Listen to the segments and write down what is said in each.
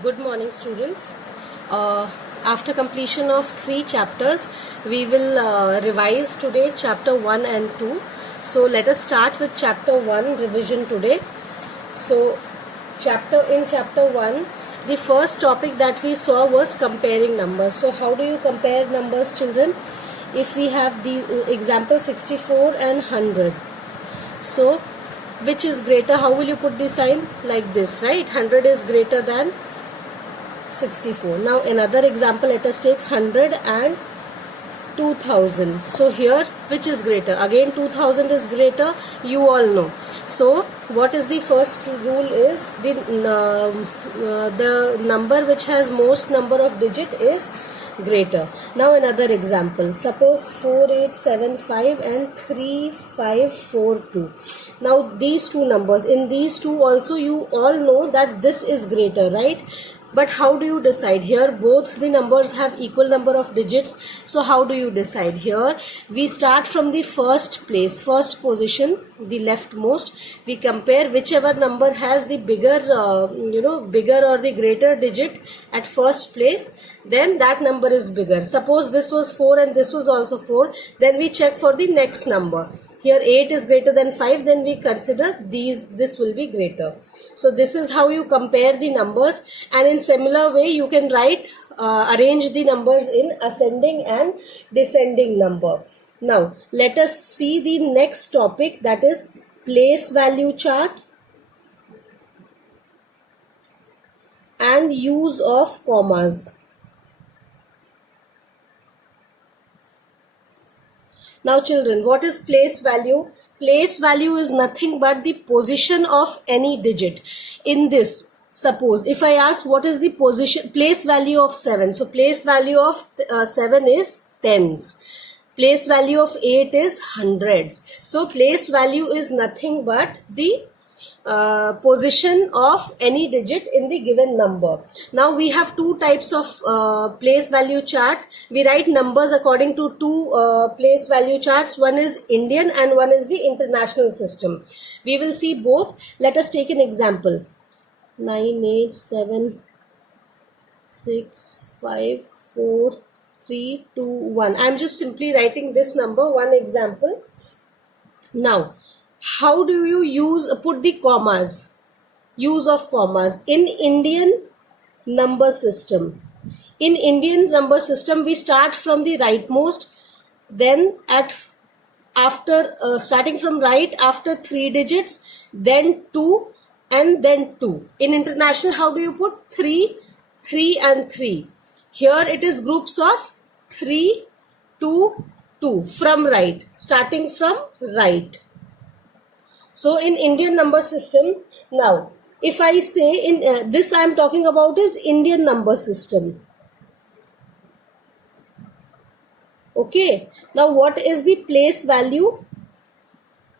Good morning, students. After completion of 3 chapters, we will revise today chapter 1 and 2. So let us start with chapter 1 revision today. So in chapter 1, the first topic that we saw was comparing numbers. So how do you compare numbers, children? If we have the example 64 and 100. So which is greater? How will you put the sign? Like this, right? 100 is greater than 64. Now another example, let us take 100 and 2000. So here which is greater? Again 2000 is greater, you all know. So what is the first rule is the number which has most number of digit is greater. Now another example, suppose 4875 and 3542. Now these two numbers, in these two also you all know that this is greater, right? But how do you decide? Here both the numbers have equal number of digits. So how do you decide? Here we start from the first place, first position, the leftmost. We compare whichever number has the bigger, bigger or the greater digit at first place. Then that number is bigger. Suppose this was 4 and this was also 4. Then we check for the next number. Here 8 is greater than 5. Then we consider this will be greater. So this is how you compare the numbers, and in similar way you can arrange the numbers in ascending and descending number. Now let us see the next topic, that is place value chart and use of commas. Now children, what is place value? Place value is nothing but the position of any digit. In this, suppose if I ask what is the place value of 7. So place value of 7 is tens. Place value of 8 is hundreds. So place value is nothing but the position of any digit in the given number. Now we have two types of place value chart. We write numbers according to two place value charts. One is Indian and one is the international system. We will see both. Let us take an example. 9, 8, 7, 6, 5, 4, 3, 2, 1. I am just simply writing this number, one example. Now how do you put the commas? Use of commas in Indian number system. In Indian number system, we start from the rightmost, then starting from right, after 3 digits, then 2 and then 2. In international, how do you put 3, 3 and 3? Here it is groups of 3, 2, 2 from right, starting from right. So in Indian number system, now if I say in this I am talking about is Indian number system. Okay. Now what is the place value?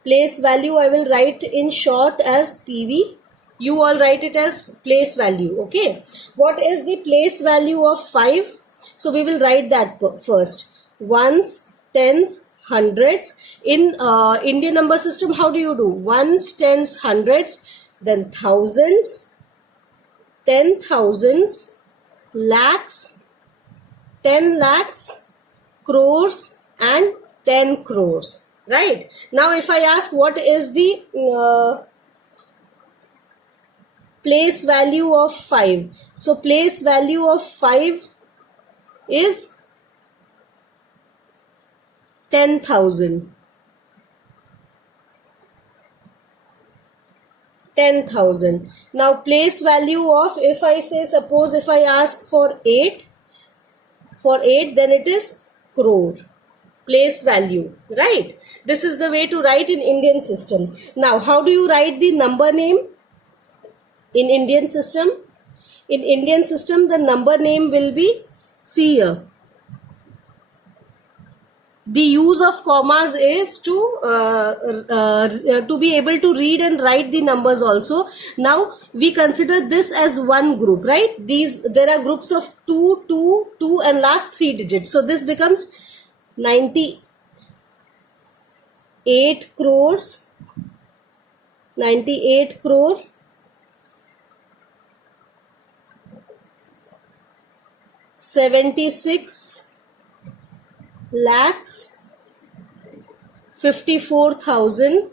Place value I will write in short as PV. You all write it as place value. Okay. What is the place value of 5? So we will write that first. Ones, tens, hundreds. In Indian number system, how do you do? Ones, tens, hundreds, then thousands, 10,000s, lakhs, 10 lakhs, crores and 10 crores. Right? Now if I ask what is the place value of 5? So place value of 5 is 10,000. 10,000. Now place value of, if I say, suppose if I ask for 8, then it is crore. Place value, right? This is the way to write in Indian system. Now how do you write the number name in Indian system? In Indian system, the number name will be, see here, the use of commas is to be able to read and write the numbers also. Now we consider this as one group, right? There are groups of 2, 2, 2 and last 3 digits. So this becomes 98 crores, 98 crore, 76 lakhs 54,000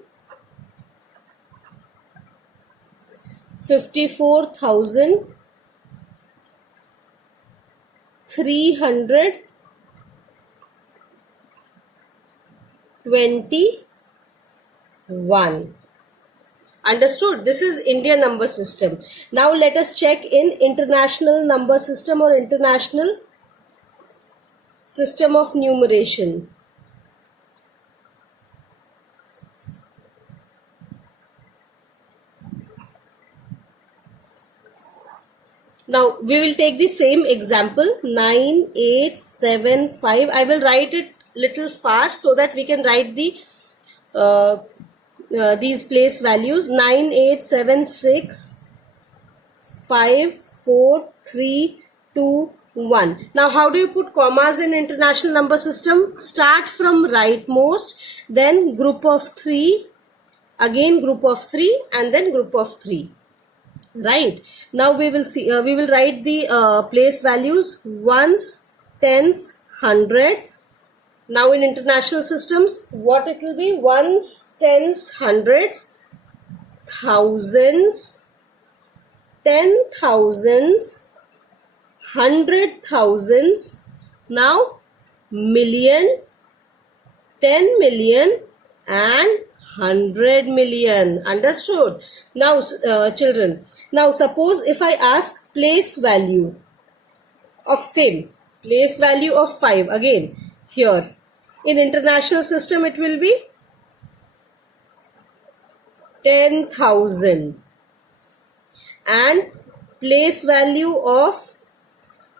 321. Understood? This is Indian number system. Now let us check in international number system or international system of numeration. Now we will take the same example 9875. I will write it little far so that we can write the these place values. 9876 5 4 3 2 1. Now how do you put commas in international number system? Start from rightmost, then group of 3, again group of 3, and then group of 3. Right. Now we will see. We will write the place values: ones, tens, hundreds. Now in international systems, what it will be? Ones, tens, hundreds, thousands, 10,000s, 100,000s. Now million, 10 million, and 100 million. Understood? Now children, now suppose if I ask place value of same, place value of 5, again here in international system it will be 10,000, and place value of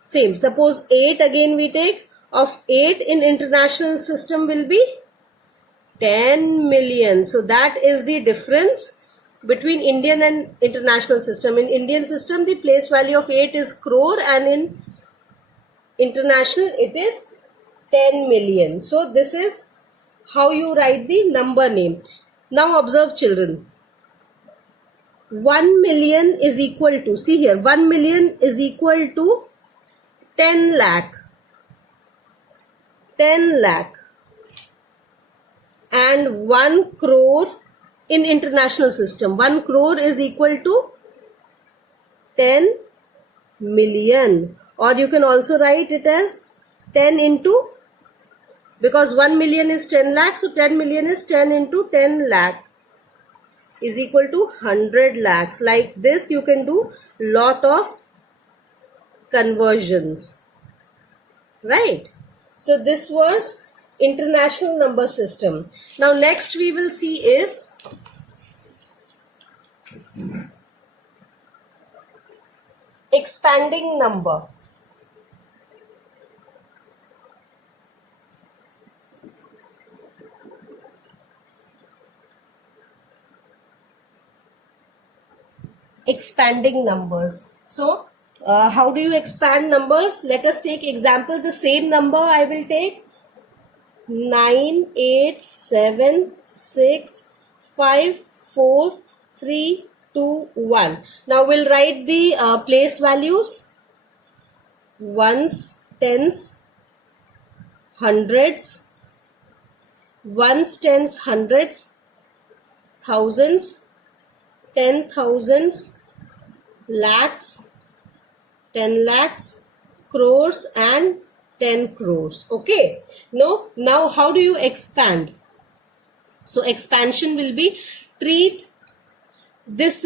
same, suppose 8 again we take, of 8 in international system will be 10 million. So that is the difference between Indian and international system. In Indian system, the place value of 8 is crore, and in international it is 10 million. So this is how you write the number name. Now observe children. 1 million is equal to, see here, 1 million is equal to 10 lakh. 10 lakh. And 1 crore in international system. 1 crore is equal to 10 million. Or you can also write it as 10 into, because 1 million is 10 lakh, so 10 million is 10 into 10 lakh is equal to 100 lakhs. Like this you can do lot of conversions. Right? So this was international number system. Now next we will see is expanding number. Expanding numbers. So how do you expand numbers? Let us take example, the same number I will take 98765432 Now we'll write the place values: ones, tens, hundreds, ones, tens, hundreds, thousands, 10,000s, lakhs, 10 lakhs, crores, and 10 crores. Okay. Now how do you expand? So expansion will be treat this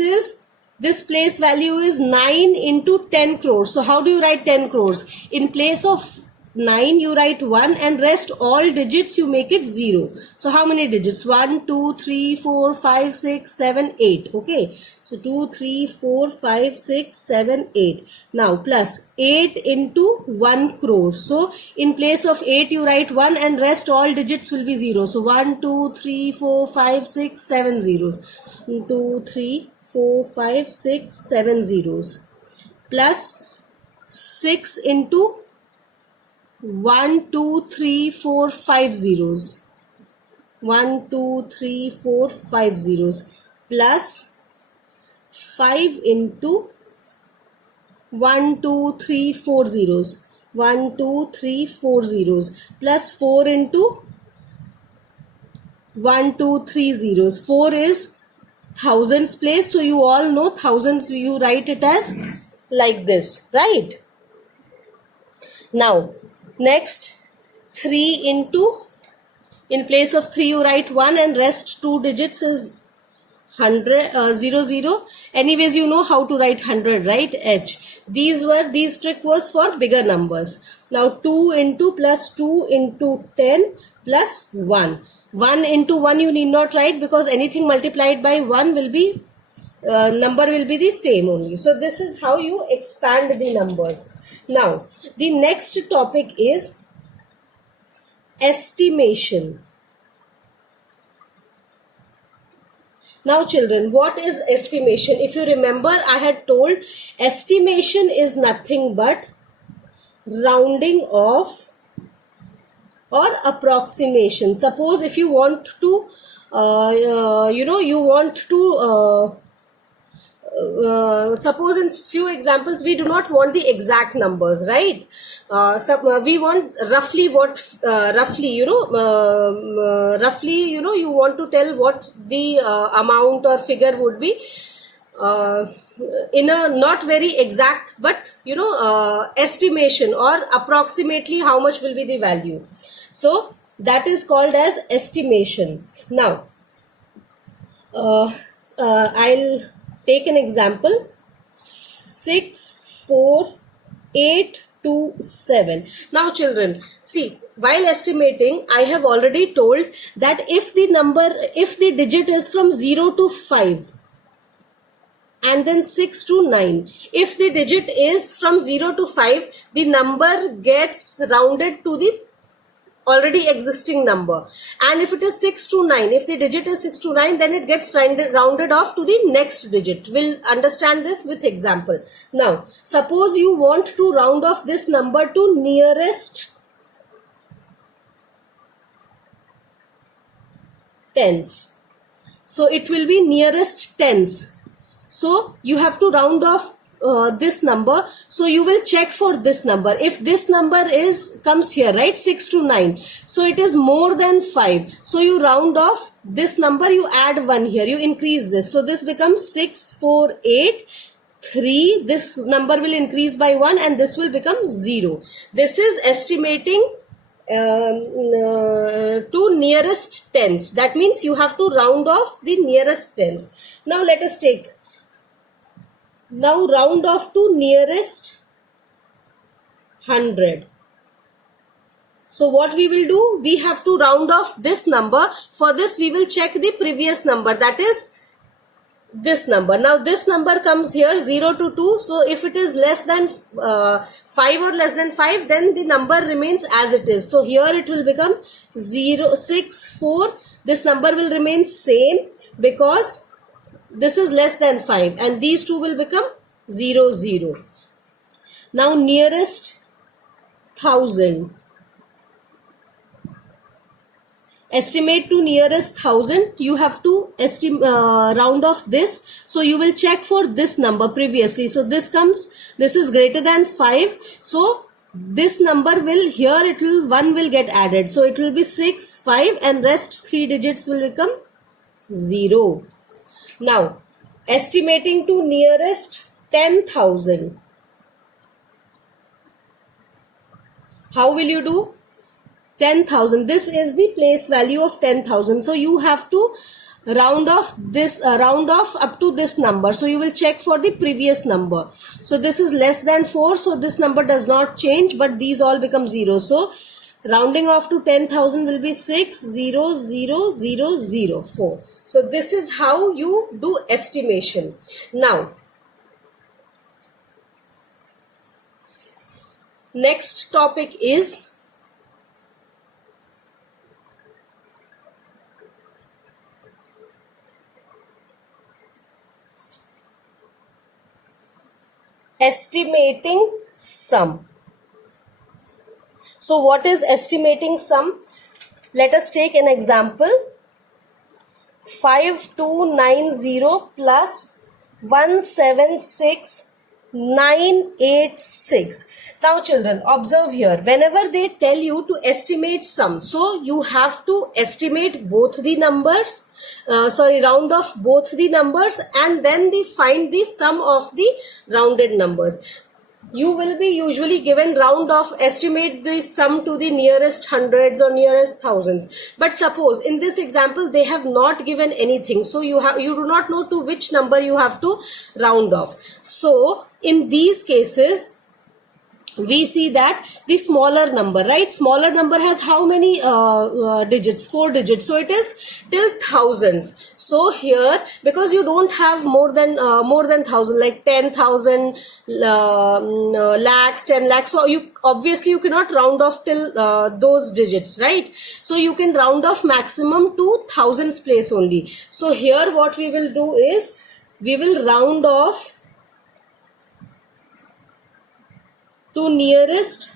place value is 9 into 10 crores. So how do you write 10 crores? In place of 9 you write 1, and rest all digits you make it 0. So how many digits? 1, 2, 3, 4, 5, 6, 7, 8. Okay. So 2, 3, 4, 5, 6, 7, 8. Now plus 8 into 1 crore. So in place of 8 you write 1, and rest all digits will be 0. So 1, 2, 3, 4, 5, 6, 7 zeros. 2, 3, 4, 5, 6, 7 zeros. Plus 6 into 1, 2, 3, 4, 5 zeros. 1, 2, 3, 4, 5 zeros. Plus 5 into 1, 2, 3, 4 zeros. 1, 2, 3, 4 zeros, plus 4 into 1, 2, 3 zeros. 4 is thousands place, so you all know thousands, you write it as like this, right? Now next, 3 into, in place of 3 you write 1 and rest 2 digits is 0. Anyways, you know how to write 100, right? H. These trick was for bigger numbers. Now 2 into plus 2 into 10 plus 1. 1 into 1 you need not write, because anything multiplied by 1 will be, number will be the same only. So this is how you expand the numbers. Now the next topic is estimation. Now children, what is estimation? If you remember, I had told estimation is nothing but rounding off or approximation. Suppose if you want to, you want to, suppose in few examples we do not want the exact numbers, right? We want roughly you want to tell what the amount or figure would be, in a not very exact, but estimation or approximately how much will be the value. So that is called as estimation. Now I'll take an example. 6, 4, 8, 2, 7. Now children, see, while estimating, I have already told that if the digit is from 0 to 5 and then 6 to 9, if the digit is from 0 to 5, the number gets rounded to the already existing number. And if it is 6 to 9, if the digit is 6 to 9, then it gets rounded off to the next digit. We'll understand this with example. Now, suppose you want to round off this number to nearest tens. So it will be nearest tens. So you have to round off this number. So you will check for this number. If this number comes here, right, 6 to 9, so it is more than 5. So you round off this number, you add 1 here, you increase this. So this becomes 6, 4, 8, 3. This number will increase by 1 and this will become 0. This is estimating to nearest tens. That means you have to round off the nearest tens. Now let us take, now round off to nearest 100. So what we will do, we have to round off this number. For this we will check the previous number, that is this number. Now this number comes here 0 to 2. So if it is less than 5 or less than 5, then the number remains as it is. So here it will become 0, 6, 4. This number will remain same because this is less than 5, and these two will become 0, 0. Now nearest 1000. Estimate to nearest 1000. You have to round off this. So you will check for this number previously. So this is greater than 5. So this number will, here 1 will get added. So it will be 6, 5 and rest 3 digits will become 0. Now, estimating to nearest 10,000. How will you do? 10,000. This is the place value of 10,000. So you have to round off this, round off up to this number. So you will check for the previous number. So this is less than 4. So this number does not change, but these all become 0. So rounding off to 10,000 will be 6, 0, 0, 0, 0, 4. So this is how you do estimation. Now, next topic is estimating sum. So what is estimating sum? Let us take an example. 5290 plus 176 986. Now children, observe here. Whenever they tell you to estimate sum, so you have to estimate both the numbers, round off both the numbers, and then find the sum of the rounded numbers. You will be usually given round off, estimate the sum to the nearest hundreds or nearest thousands. But suppose in this example they have not given anything, so you do not know to which number you have to round off. So in these cases we see that the smaller number, right? Smaller number has how many digits? 4 digits. So it is till thousands. So here, because you don't have more than 1,000, like 10,000, lakhs, 10 lakhs. So you cannot round off till those digits, right? So you can round off maximum to thousands place only. So here what we will do is we will round off to nearest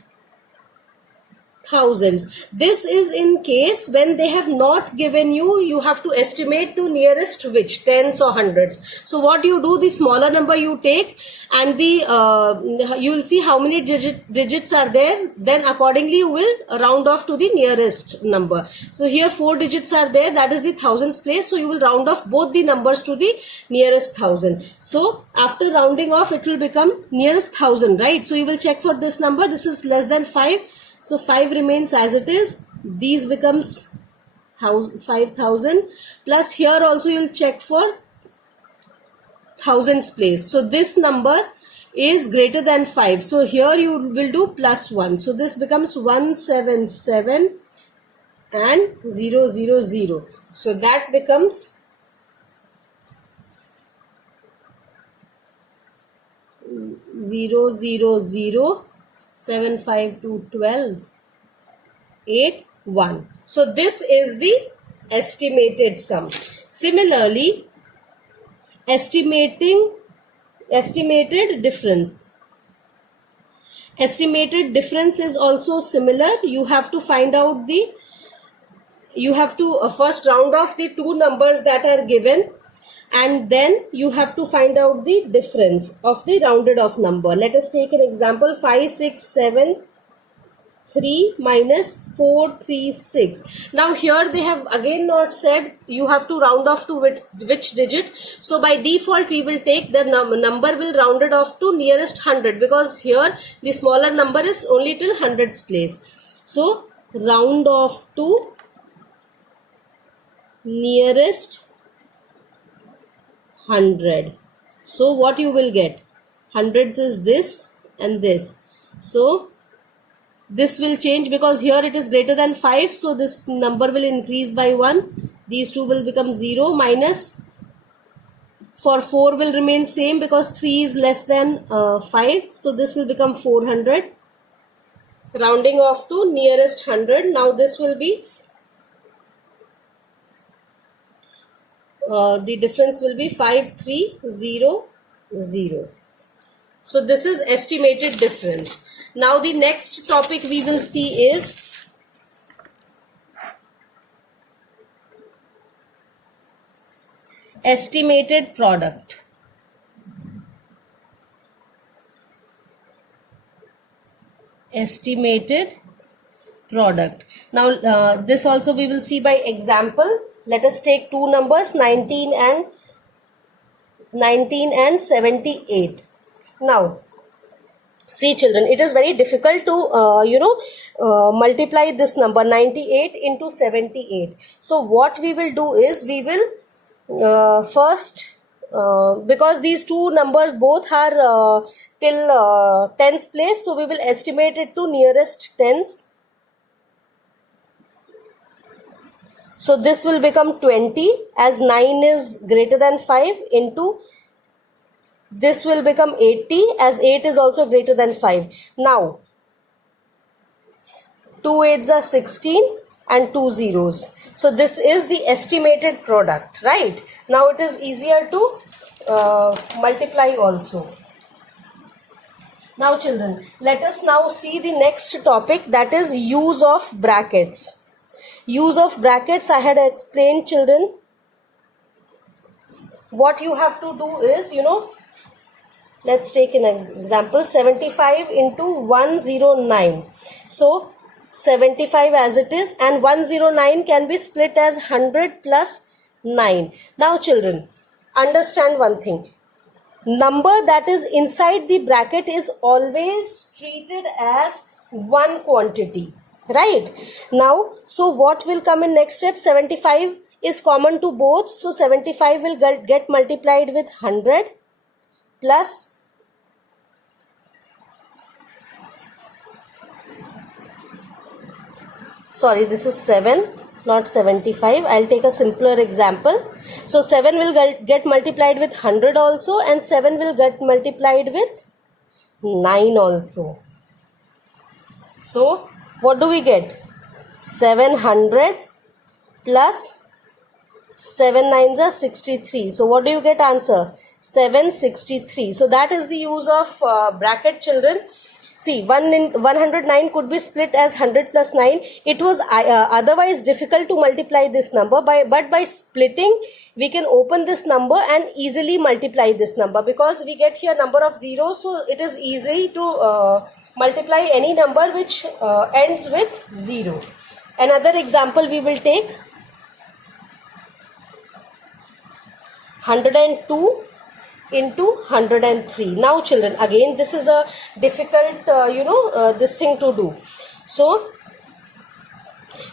thousands. This is in case when they have not given you have to estimate to nearest which, tens or hundreds. So what you do, the smaller number you take, and you will see how many digits are there, then accordingly you will round off to the nearest number. So here 4 digits are there, that is the thousands place, so you will round off both the numbers to the nearest thousand. So after rounding off it will become nearest thousand, right? So you will check for this number, this is less than 5. So 5 remains as it is. These becomes 5,000. Plus here also you will check for thousands place. So this number is greater than 5. So here you will do plus 1. So this becomes 177 and 000. So that becomes 000. 7, 5, 2, 12, 8, 1. So this is the estimated sum. Similarly, estimated difference. Estimated difference is also similar. You have to find out first round off the two numbers that are given, and then you have to find out the difference of the rounded off number. Let us take an example. 5673 minus 436. Now here they have again not said you have to round off to which digit. So by default we will take the number will rounded off to nearest 100, because here the smaller number is only till hundreds place. So round off to nearest 100. So what you will get? Hundreds is this and this. So this will change because here it is greater than 5. So this number will increase by 1. These two will become 0 minus. For 4 will remain same because 3 is less than 5. So this will become 400. Rounding off to nearest 100. Now this will be the difference will be 5300. So this is estimated difference. Now the next topic we will see is estimated product. Estimated product. Now this also we will see by example. Let us take two numbers, 19 and 78. Now, see children, it is very difficult to multiply this number 98 into 78. So what we will do is we will first, because these two numbers both are till tens place, so we will estimate it to nearest tens. So this will become 20 as 9 is greater than 5 into this will become 80 as 8 is also greater than 5. Now 2 8s are 16 and 2 zeros. So this is the estimated product, right? Now it is easier to multiply also. Now children, let us now see the next topic, that is use of brackets. Use of brackets I had explained children. What you have to do is, let's take an example, 75 into 109. So 75 as it is, and 109 can be split as 100 plus 9. Now children, understand one thing. Number that is inside the bracket is always treated as one quantity, right? Now, so what will come in next step? 75 is common to both, so 75 will get multiplied with 100 plus sorry, this is 7, not 75. I'll take a simpler example. So 7 will get multiplied with 100 also, and 7 will get multiplied with 9 also. So what do we get? 700 plus 7 9s are 63. So what do you get answer? 763. So that is the use of bracket, children. See, 109 could be split as 100 plus 9. It was otherwise difficult to multiply this number, but by splitting, we can open this number and easily multiply this number, because we get here number of zeros, so it is easy to multiply any number which ends with 0. Another example we will take, 102 into 103. Now children, again this is a difficult this thing to do. So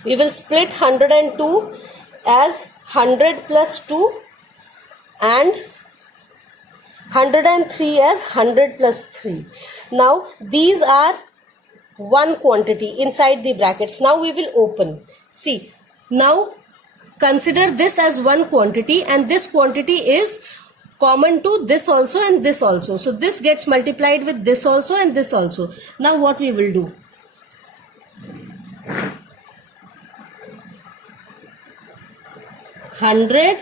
we will split 102 as 100 plus 2 and 103 as 100 plus 3. Now these are one quantity inside the brackets. Now we will open. See, now consider this as one quantity, and this quantity is common to this also and this also. So this gets multiplied with this also and this also. Now what we will do? Hundred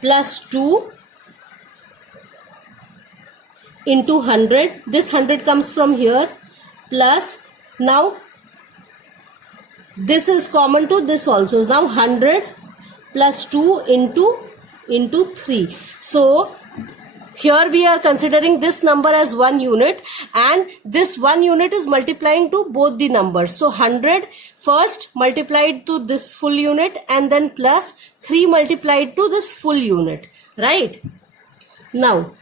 plus 2 into 100. This 100 comes from here, plus now this is common to this also. Now 100 plus 2 into 3. So here we are considering this number as 1 unit, and this 1 unit is multiplying to both the numbers. So 100 first multiplied to this full unit, and then plus 3 multiplied to this full unit, right? Now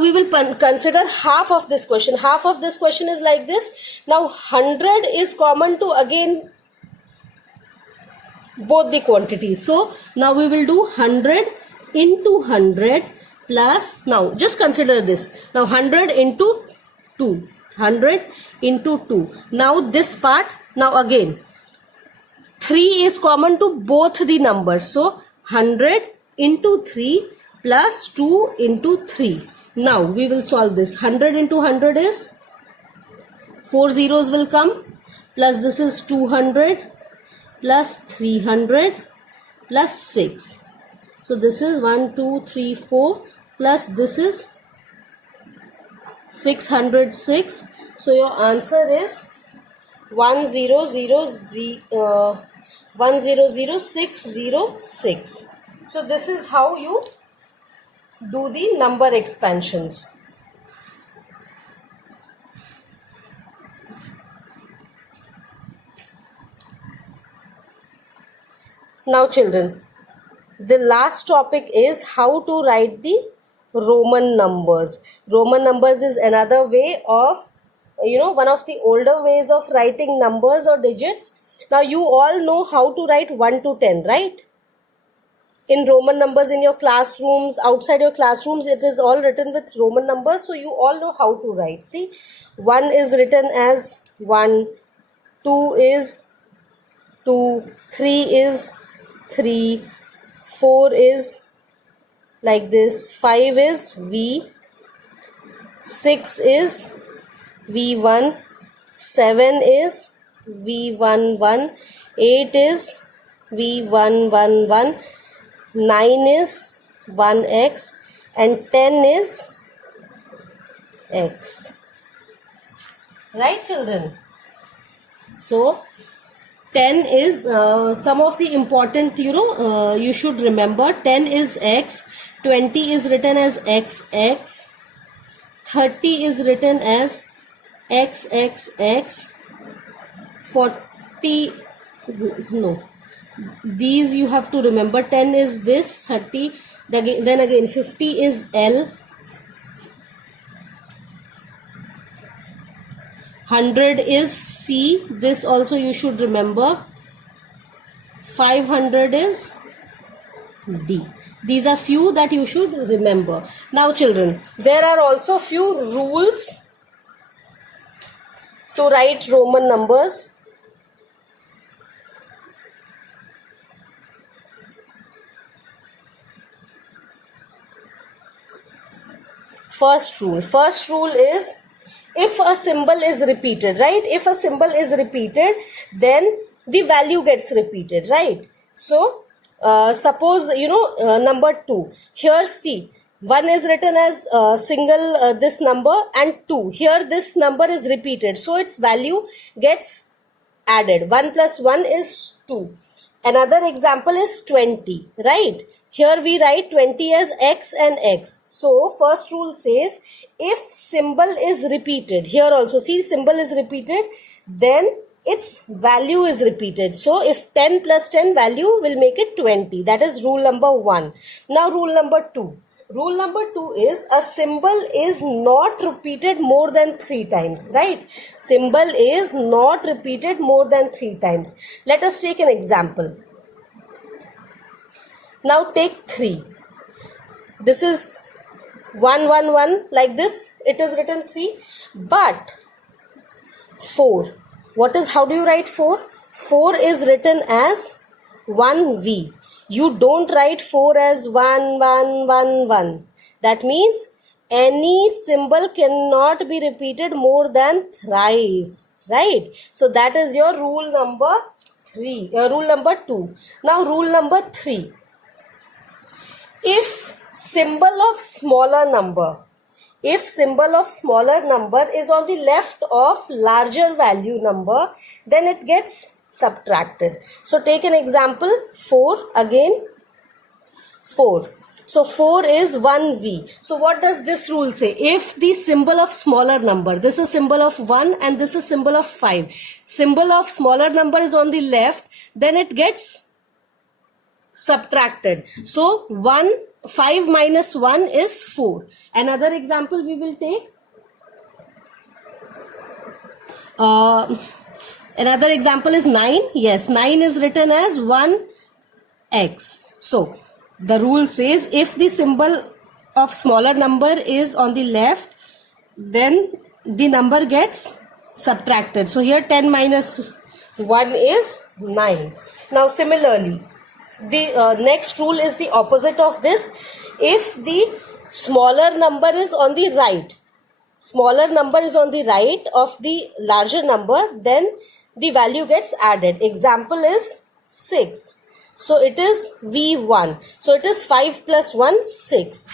we will consider half of this question. Half of this question is like this. Now 100 is common to again both the quantities. So now we will do 100 into 100 plus, now just consider this. Now 100 into 2. 100 into 2. Now this part, now again 3 is common to both the numbers. So 100 into 3 plus 2 into 3. Now we will solve this. 100 into 100 is 4 zeros will come, plus this is 200 plus 300 plus 6. So this is 1 2 3 4 plus this is 606. So your answer is 100606. So this is how you do the number expansions. Now children, the last topic is how to write the Roman numbers. Roman numbers is another way of, one of the older ways of writing numbers or digits. Now you all know how to write 1 to 10, right? In Roman numbers in your classrooms, outside your classrooms, it is all written with Roman numbers. So you all know how to write. See, 1 is written as 1, 2 is 2, 3 is 3, 4 is like this, 5 is V, 6 is V1, 7 is V11, 8 is V111, 9 is 1x, and 10 is x. Right children? So 10 is some of the important, you should remember. 10 is x, 20 is written as xx, 30 is written as xxx, 40, no, these you have to remember. 10 is this, 30, then again 50 is L, 100 is C, this also you should remember. 500 is D. These are few that you should remember. Now children, there are also few rules to write Roman numbers. First rule is, if a symbol is repeated, right? If a symbol is repeated, then the value gets repeated, right? So, suppose, number 2. Here, see, 1 is written as single this number, and 2. Here, this number is repeated. So, its value gets added. 1 plus 1 is 2. Another example is 20, right? Here we write 20 as x and x. So first rule says, if symbol is repeated, here also see symbol is repeated, then its value is repeated. So if 10 plus 10 value will make it 20. That is rule number 1. Now rule number 2. Rule number 2 is, a symbol is not repeated more than 3 times, right? Symbol is not repeated more than 3 times. Let us take an example. Now take 3. This is 1, 1, 1, like this. It is written 3. But 4. How do you write 4? 4 is written as 1V. You don't write 4 as 1, 1, 1, 1. That means any symbol cannot be repeated more than thrice, right? So that is your rule number 3. Rule number 2. Now rule number 3. If symbol of smaller number is on the left of larger value number, then it gets subtracted. So take an example, 4 again, 4. So 4 is 1V. So what does this rule say? If the symbol of smaller number, this is symbol of 1 and this is symbol of 5. Symbol of smaller number is on the left, then it gets subtracted. So 5 minus 1 is 4. Another example we will take. Another example is 9. Yes, 9 is written as 1x. So the rule says, if the symbol of smaller number is on the left, then the number gets subtracted. So here 10 minus 1 is 9. Now similarly, the next rule is the opposite of this. If the smaller number is on the right of the larger number, then the value gets added. Example is 6. So it is V1. So it is 5 plus 1, 6.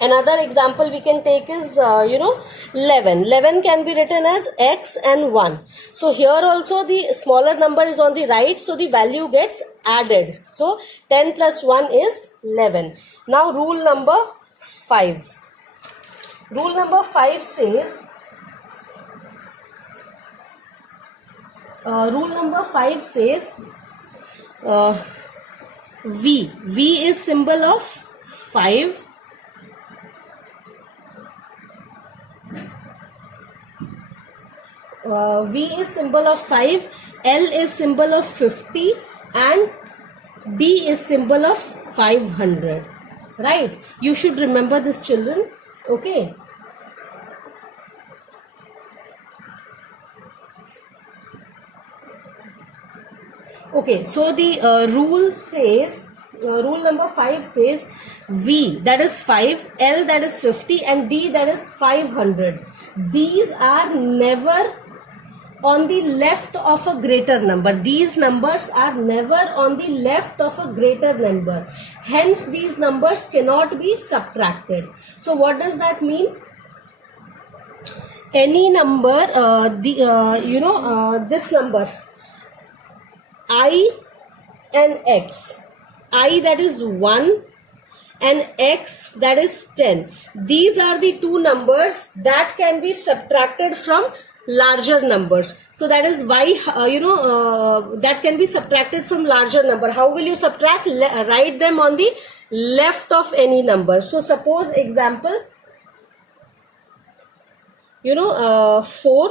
Another example we can take is, 11. 11 can be written as x and 1. So here also the smaller number is on the right, so the value gets added. So 10 plus 1 is 11. Now rule number 5. Rule number 5 says, V. V is symbol of 5. V is symbol of 5, L is symbol of 50, and D is symbol of 500. Right? You should remember this, children. Okay. Okay, so the rule number 5 says, V, that is 5, L, that is 50, and D, that is 500. These are never on the left of a greater number. These numbers are never on the left of a greater number. Hence, these numbers cannot be subtracted. So, what does that mean? Any number, this number, I and X. I, that is 1, and X, that is 10. These are the two numbers that can be subtracted from larger numbers. So that is why, that can be subtracted from larger number. How will you subtract? Write them on the left of any number. So suppose example, 4.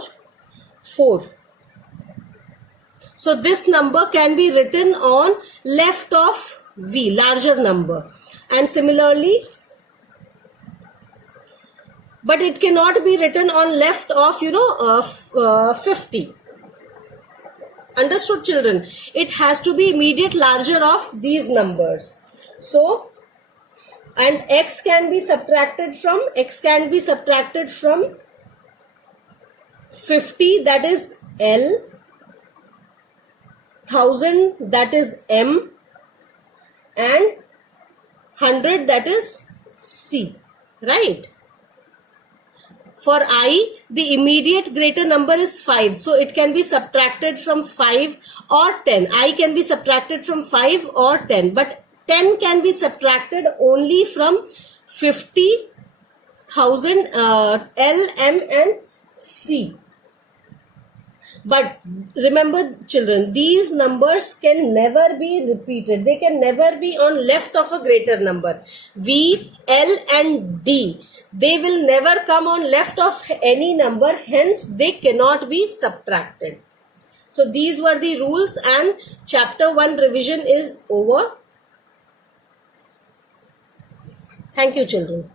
So this number can be written on left of V, larger number. And similarly, but it cannot be written on left of 50. Understood, children? It has to be immediate larger of these numbers. So, and X can be subtracted from 50, that is L, 1000, that is M, and 100, that is C, right? For I, the immediate greater number is 5. So it can be subtracted from 5 or 10. I can be subtracted from 5 or 10. But 10 can be subtracted only from 50,000 L, M and C. But remember, children, these numbers can never be repeated. They can never be on left of a greater number. V, L and D. They will never come on left of any number. Hence, they cannot be subtracted. So, these were the rules and chapter 1 revision is over. Thank you, children.